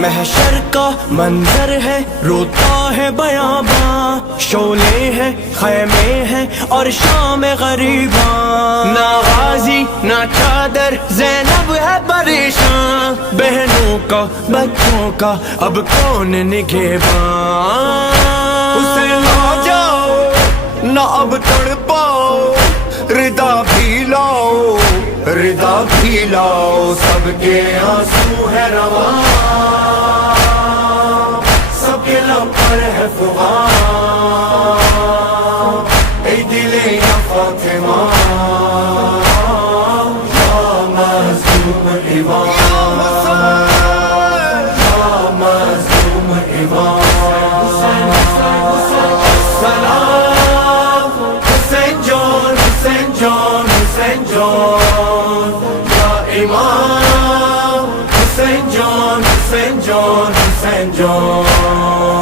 محشر کا منظر ہے روتا ہے بیاباں، شعلے ہیں خیمے ہیں اور شام غریباں، نہ غازی نہ چادر زینب ہے پریشان، بہنوں کا بچوں کا اب کون نگہباں، اسے نہ جاؤ نہ اب تڑپاؤ، ردا بھی لاؤ ردا بھی لاؤ، سب کے آنسو ہے رواں، سب کے لب پر ہے فغاں، اے دل یا فاطمہ یا مظلوم امام، یا مظلوم امام، سلام حسین جان حسین جان حسین جان یا امام، حسین جان حسین جان حسین جان۔